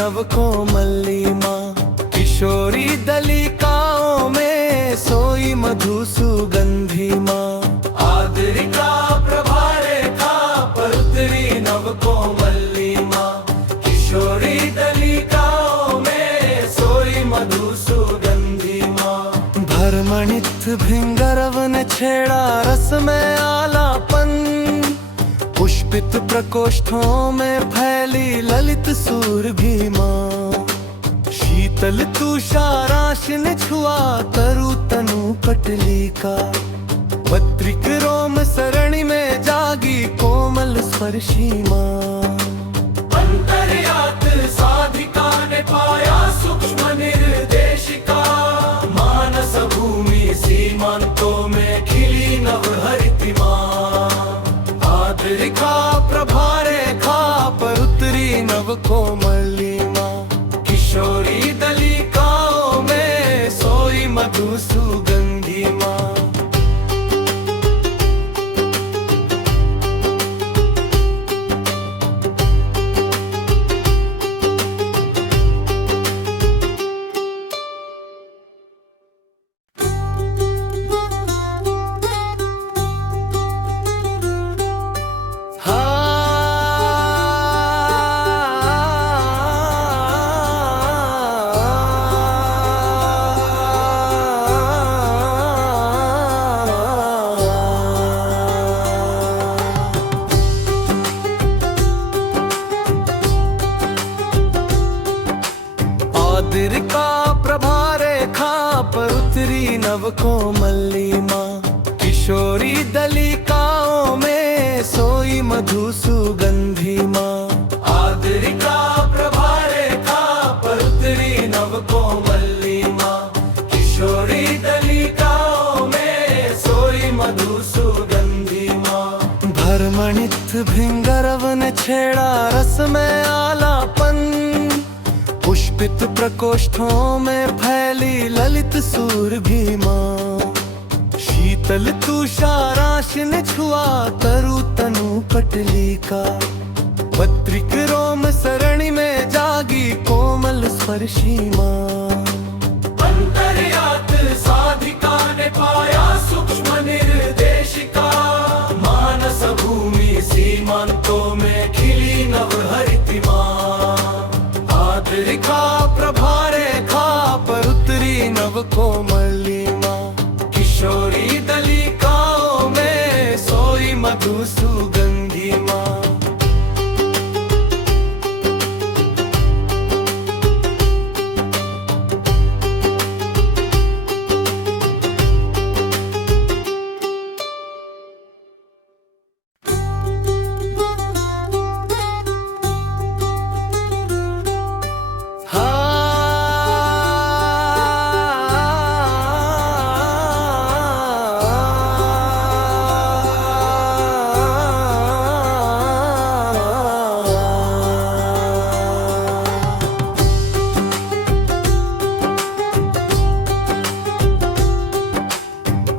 नव कोमली माँ। किशोरी दलिकाओं में सोई मधु सुगंधी माँ। आदरिका प्रभारेखा पर उतरी नव कोमली माँ। किशोरी दलिकाओं में सोई मधु सुगंधी माँ। भरमणित भिंगरव ने छेड़ा रस में आलापन। पुष्पित प्रकोष्ठों में फैली ललित सुरभि माँ। शीतल तुषाराशि ने छुआ तरु तनु पटली का। पत्रिक रोम सरणी में जागी कोमल स्पर्शी माँ। अंतर्यात साधिका ने पाया सूक्ष्म निर्देशिका। मानस भूमि सीमांतों में खिली नवहरिति माँ। आदरिका प्रभारेखा पर उतरी नव कोमली माँ। किशोरी दलिकाओं में सोई मधु सुगंधी माँ। आदरिका प्रभारेखा पर उतरी नव कोमली माँ। किशोरी दलिकाओं में सोई मधु सुगंधी माँ। आदरिका प्रभारेखा पर उतरी नव कोमली माँ। किशोरी दलिकाओं में सोई मधु सुगंधी माँ। भरमणित भिंगरव ने छेड़ा रस में आलापन। पुष्पित प्रकोष्ठों में फैली ललित सुरभि माँ। शीतल तुषाराशि ने छुआ तरु तनु पटली का। पत्रिक रोम सरणी में जागी कोमल स्पर्शी माँ। अंतर्यात साधिका ने पाया सूक्ष्म निर्देशिका। मानस भूमि सीमांतों में खिली नवहरिति माँ। आदरिका प्रभारेखा पर उतरी नव कोमली माँ। किशोरी दलिकाओं में सोई मधु सुगंधी माँ।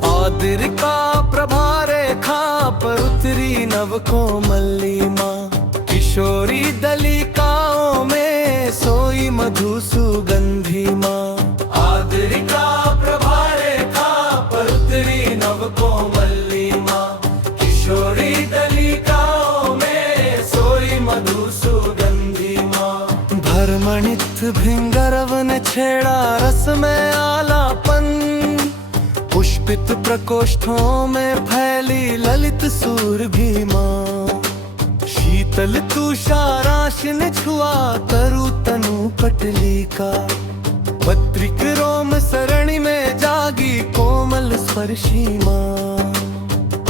आदरिका प्रभारेखा पर उतरी नव कोमली माँ। किशोरी दलिकाओं में सोई मधु सुगंधी माँ। आदरिका प्रभारेखा पर उतरी नव कोमली माँ। किशोरी दलिकाओं में सोई मधु सुगंधी माँ। भरमणित भिंगरव ने छेड़ा रस में आलापन। पुष्पित प्रकोष्ठों में फैली ललित सुरभि माँ। शीतल तुषाराशि ने छुआ तरु तनु पटली का। पत्रिक रोम सरणी में जागी कोमल स्पर्शी माँ।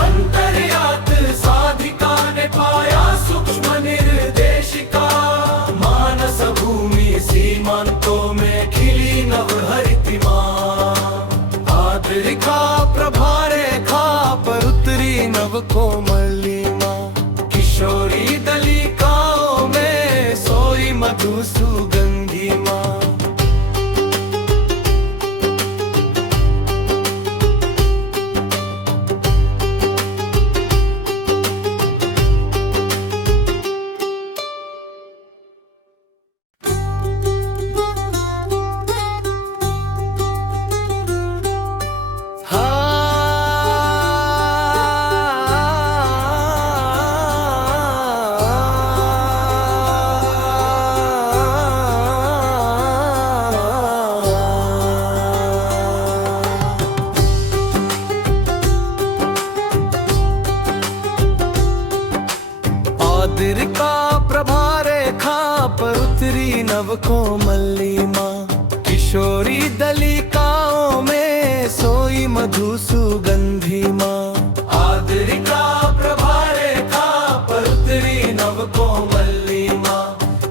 अंतर्यात साधिका ने पाया सूक्ष्म निर्देशिका। मानस भूमि सीमांतों में खिली नवहरिति माँ। आदरिका प्रभारेखा पर उतरी नव कोमली माँ। किशोरी दलिकाओं में सोई मधु सुगंधी माँ। नव कोमली माँ। किशोरी दलिकाओं में सोई मधु सुगंधी माँ। आदरिका प्रभारे खा पर उतरी नव कोमली माँ।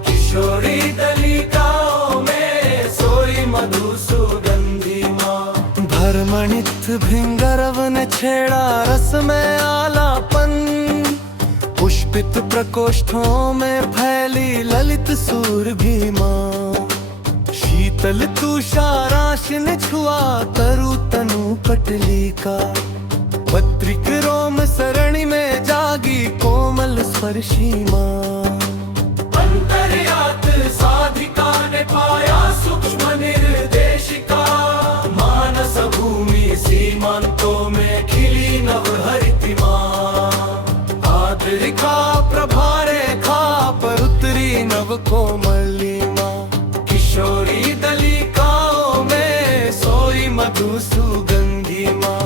किशोरी दलिकाओं में सोई मधु सुगंधी माँ। भरमणित भिंगरव ने छेड़ा रस में आलापन। पुष्पित प्रकोष्ठों में फैली ललित सुरभि माँ। शीतल तुषाराशिन छुआ तरु तनु पटलिका। पत्रिक रोम सरणी में जागी कोमल स्पर्शी माँ। अंतर्यात साधिका ने पाया सूक्ष्म निर्देशिका। मानस भूमि सीमांतों में खिली नवहरिति माँ। आदरिका प्रभारे खा पर उतरी नव कोमली माँ। किशोरी दलिकाओं में सोई मधु सुगंधी माँ।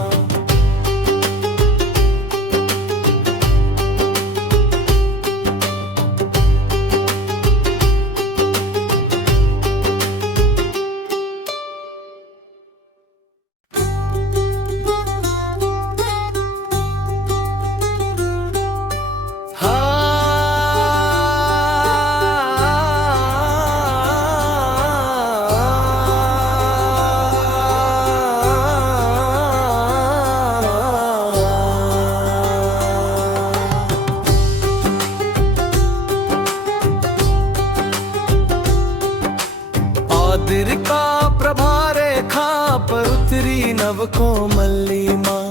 आदरिका प्रभारे खा पर उतरी नव कोमली माँ।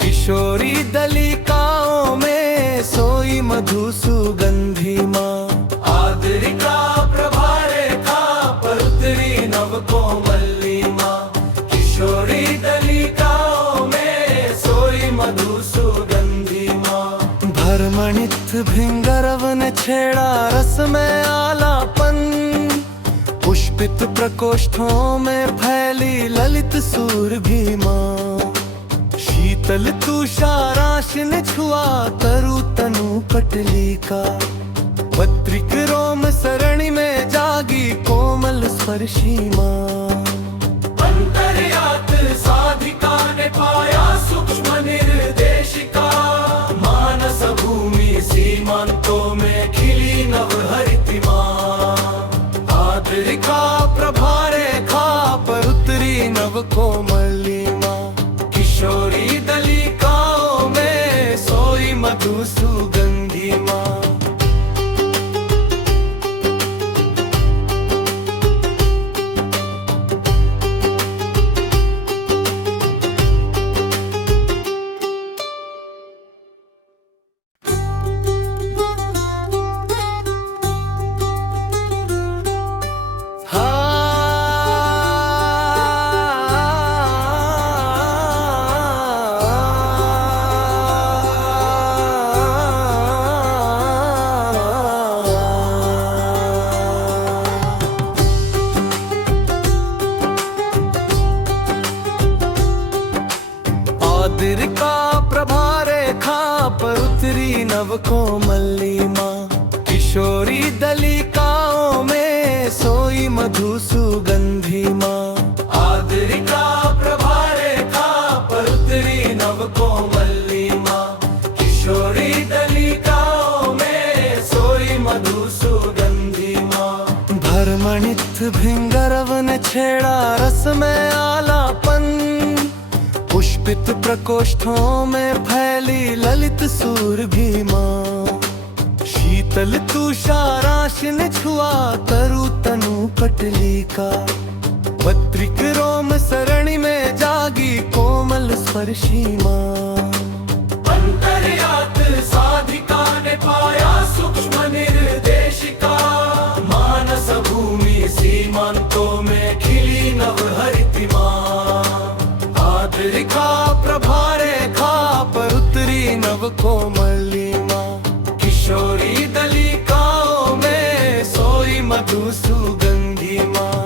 किशोरी दलिकाओं में सोई मधु सुगंधी माँ। आदरिका प्रभारे खा पर उतरी नव कोमली माँ। किशोरी दलिकाओं में सोई मधु सुगंधी माँ। भरमणित भिंगरव ने छेड़ा रस में आलापन। पुष्पित प्रकोष्ठों में फैली ललित सुरभि माँ। शीतल तुषाराशिन छुआ तरु तनु पटलिका। पत्रिक रोम सरणी में जागी कोमल स्पर्शी माँ। अंतर्यात साधिका ने पाया सूक्ष्म निर्देशिका। मानस भूमि सीमांतों में खिली नवहरिति माँ। आदरिका प्रभारे खा पर उतरी नव कोमली माँ। किशोरी दलिकाओं में सोई मधु सुगंधी माँ। आदरिका प्रभारे खा पर उतरी नव कोमली माँ। किशोरी दलिकाओं में सोई मधु सुगंधी माँ। आदरिका प्रभारे खा पर उतरी नव कोमली माँ। किशोरी दलिकाओं में सोई मधु सुगंधी माँ। भरमणित भिंगरव ने छेड़ा रस में आलापन। पुष्पित प्रकोष्ठों में फैली ललित सुरभि माँ। शीतल तुषाराशिन छुआ तरु तनु पटलिका। पत्रिक रोम सरणी में जागी कोमल स्पर्शी माँ। अंतर्यात साधिका ने पाया सूक्ष्म निर्देशिका। मानस भूमि सीमांतों में खिली नवहरिति माँ। आदरिका प्रभारे खा पर उतरी नव कोमली माँ। किशोरी दलिकाओं में सोई मधु सुगंधी माँ।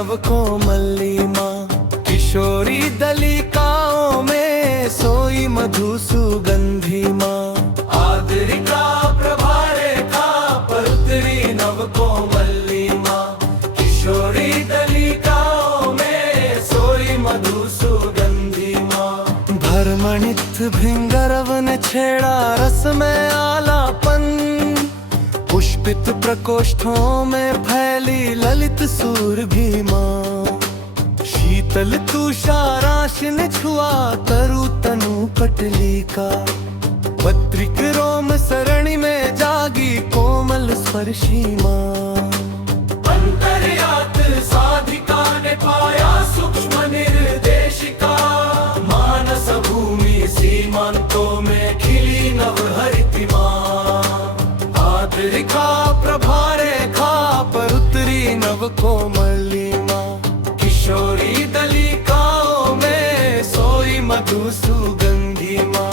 नव कोमली माँ। किशोरी दलिकाओं में सोई मधु सुगंधी माँ। आदरिका प्रभारेखा पर उतरी नव कोमली माँ। किशोरी दलिकाओं में सोई मधु सुगंधी माँ। भरमणित भिंगरव ने छेड़ा रस में आलापन। पुष्पित प्रकोष्ठों में फैली ललित सूरभि माँ। शीतल तुषाराशिन छुआ तरु तनु पटली का। पत्रिक रोम सरणी में जागी कोमल स्पर्शी माँ। अंतर्यात साधिका ने पाया सूक्ष्म निर्देशिका। मानस भूमि सीमांतों में खिली नवहरिति माँ। आदरिका प्रभारेखा पर उतरी नव कोमली माँ। किशोरी दलिकाओं में सोई मधु सुगंधी माँ।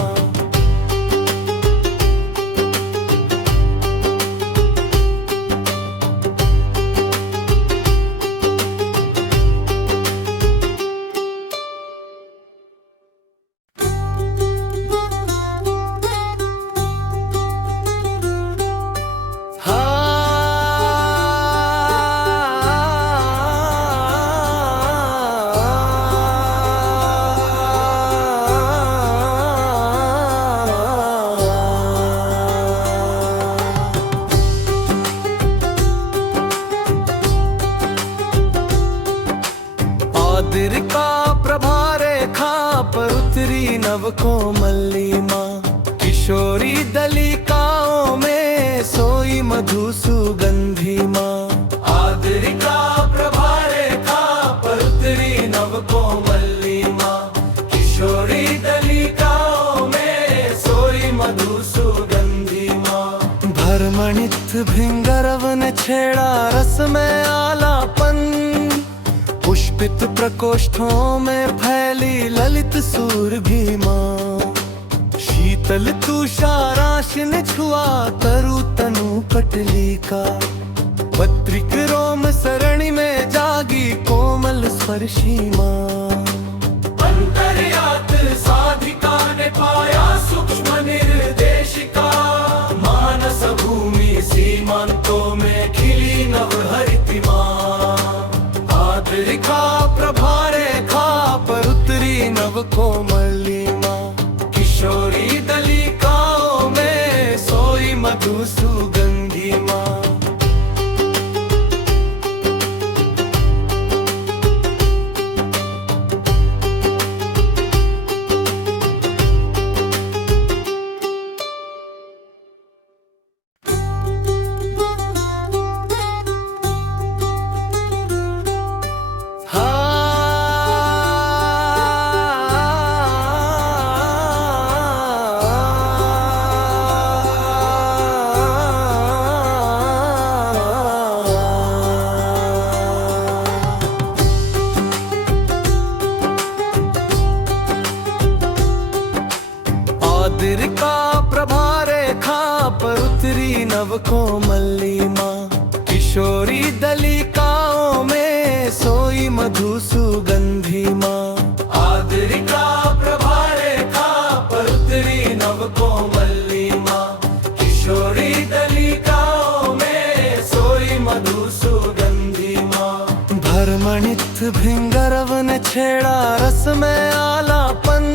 आदरिका प्रभारेखा पर उतरी नव कोमली माँ। किशोरी दलिकाओं में सोई मधु सुगंधी माँ। आदरिका प्रभारेखा पर उतरी नव कोमली माँ। किशोरी दलिकाओं में सोई मधु सुगंधी माँ। भरमणित भिंगरव ने छेड़ा रस में आलापन। पुष्पित प्रकोष्ठों में फैली ललित सूरभि माँ। शीतल तुषाराशिन छुआ तरु तनु पटली का। पत्रिक रोम सरणी में जागी कोमल स्पर्शी माँ। अंतर्यात साधिका ने पाया सूक्ष्म निर्देशिका। मानस भूमि सीमांतों में खिली नवहरिति माँ। आदरिका प्रभारेखा पर उतरी नव कोमली माँ। किशोरी दलिकाओं में सोई मधु सुगंधी माँ। आदरिका प्रभारेखा पर उतरी नव कोमली माँ। किशोरी दलिकाओं में सोई मधु सुगंधी माँ। आदरिका प्रभारेखा पर उतरी नव कोमली माँ। किशोरी दलिकाओं में सोई मधु सुगंधी माँ। भरमणित भिंगरव ने छेड़ा रस में आलापन।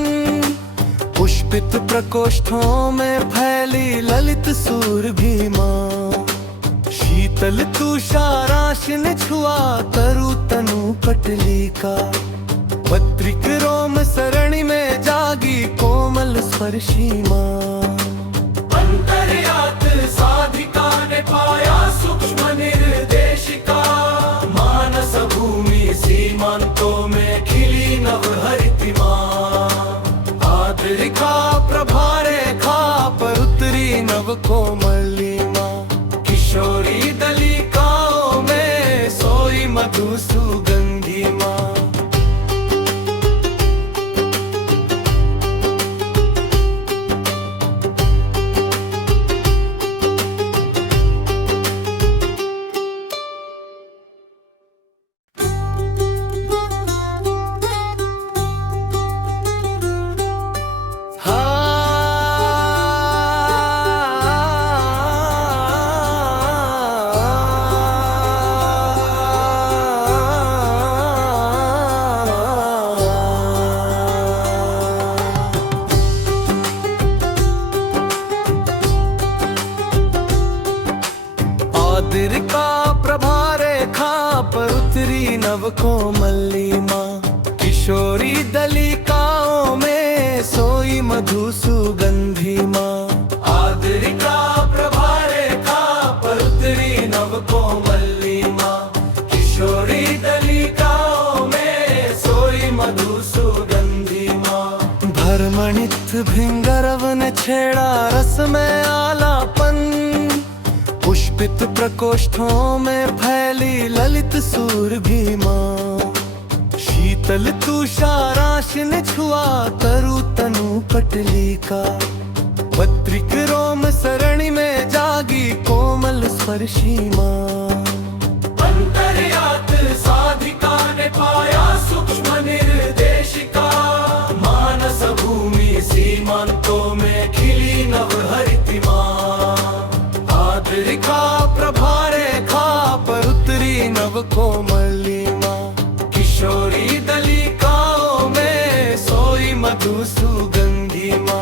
पुष्पित प्रकोष्ठों में फैली ललित सूरभि माँ। शीतल तुषाराशिन छुआ तरु तनु पटली का। पत्रिक रोम सरणी में जागी कोमल स्पर्शी माँ। अंतर्यात साधिका ने पाया सूक्ष्म निर्देशिका। मानस भूमि सीमांतों में खिली नवहरिति माँ। आदरिका प्रभारेखा पर उतरी नव कोमली माँ। किशोरी दलिकाओं में सोई मधु सुगंधी माँ। मल्लिमा। किशोरी दलिकाओं में सोई मधु सुगंधिमा। आदरिका प्रभा रेखा पर उतरी नव कोमलिमा। किशोरी दलिकाओं में सोई मधु सुगंधिमा। भरमणित भिंगरव ने छेड़ा रस में आलापन। पुष्पित प्रकोष्ठों में फैली ललित सूरभिमा। शीतल तुषाराशिन छुआ तरु तनु पटलिका। पत्रिक रोम सरणी में जागी कोमल स्पर्शिमा। अंतर्यात साधिका ने पाया सूक्ष्म निर्देशिका। मानस भूमि सीमांतों में खिली नव हरितिमा। आदरिका प्रभा रेखा पर उतरी नव कोमलिमा। किशोरी दलिकाओं में सोई मधु सुगंधिमा।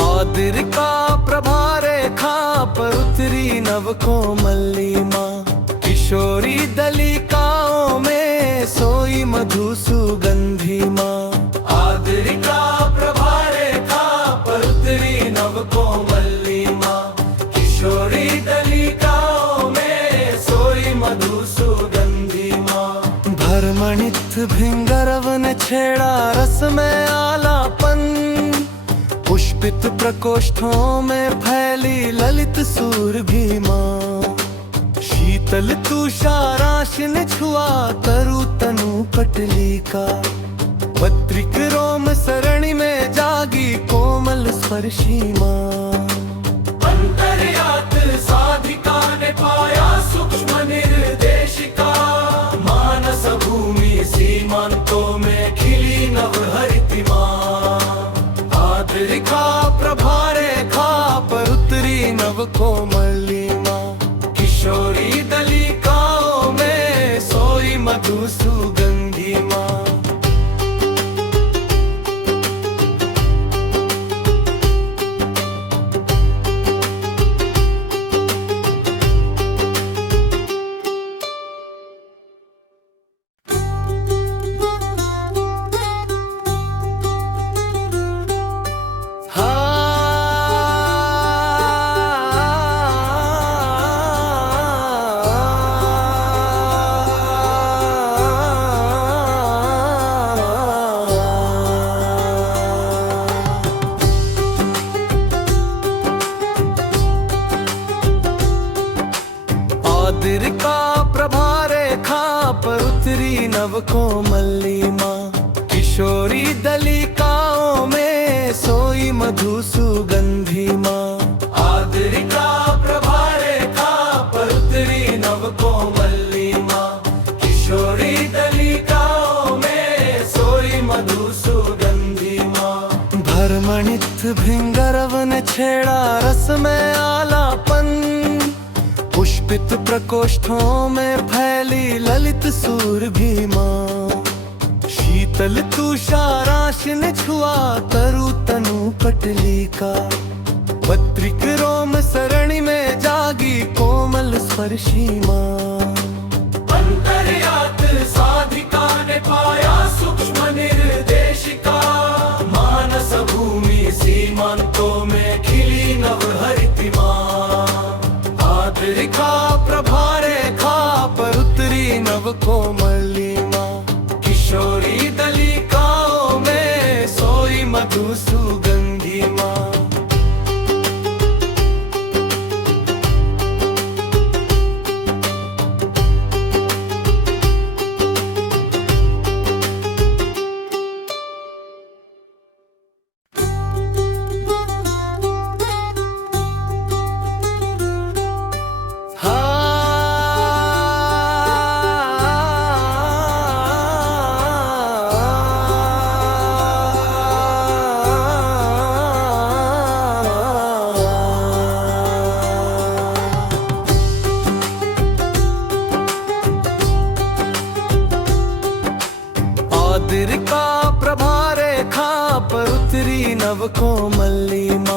आदरिका प्रभा रेखा पर उतरी नव कोमलिमा। किशोरी दलिकाओं में सोई मधु सुगंधिमा। आदरिका प्रभा रेखा पर उतरी नव कोमलिमा। किशोरी दलिकाओं में सोई मधु सुगंधिमा। भरमणित भिंगरव ने छेड़ा रस में आलापन। पुष्पित प्रकोष्ठों में फैली ललित सूरभिमा। शीतल तुषाराशिन छुआ तरु तनु पटलिका। पत्रिक रोम सरणी में जागी कोमल स्पर्शिमा। अंतर्यात साधिका ने पाया सूक्ष्म निर्देशिका। मानस भूमि सीमांतों में खिली नव हरितिमा। आदरिका प्रभा रेखा पर उतरी नव कोमलिमा। किशोरी दलिकाओं में सोई मधु सुगंधिमा। आदरिका प्रभा रेखा पर उतरी नव कोमलिमा। किशोरी दलिकाओं में सोई मधु सुगंधिमा। आदरिका प्रभा रेखा पर उतरी नव कोमलिमा। किशोरी दलिकाओं में सोई मधु सुगंधिमा। भरमणित भिंगरव ने छेड़ा रस में आलापन। पुष्पित प्रकोष्ठों में फैली ललित सूरभिमा। शीतल तुषाराशिन छुआ तरु तनु पटलिका। पत्रिक रोम सरणी में जागी कोमल स्पर्शिमा। अंतर्यात साधिका ने पाया सूक्ष्म निर्देशिका। मानस भूमि सीमांतों में खिली नव हरितिमा। आदरिका प्रभा रेखा पर उतरी नव कोमलिमा। किशोरी दलिकाओं में सोई मधु सुगंधिमा। मल्लिमा।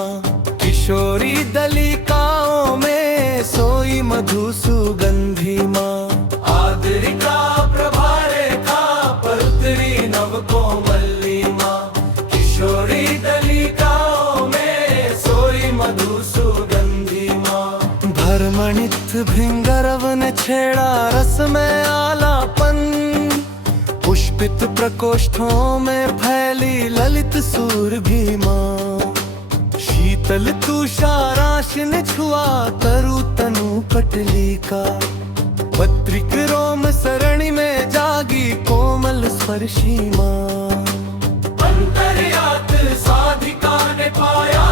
किशोरी दलिकाओं में सोई मधु सुगंधी माँ। आदरिका प्रभा रेखा पर उतरी नव कोमली माँ। किशोरी दलिकाओं में सोई मधु सुगंधी माँ। भरमणित भिंगरव ने छेड़ा रस में आलापन। पुष्पित प्रकोष्ठों में फैली ललित सूरभि माँ। शीतल तुषाराशिन छुआ तरु तनु पटली का। पत्रिक रोम सरणी में जागी कोमल स्पर्शी माँ। अंतर्यात साधिका ने पाया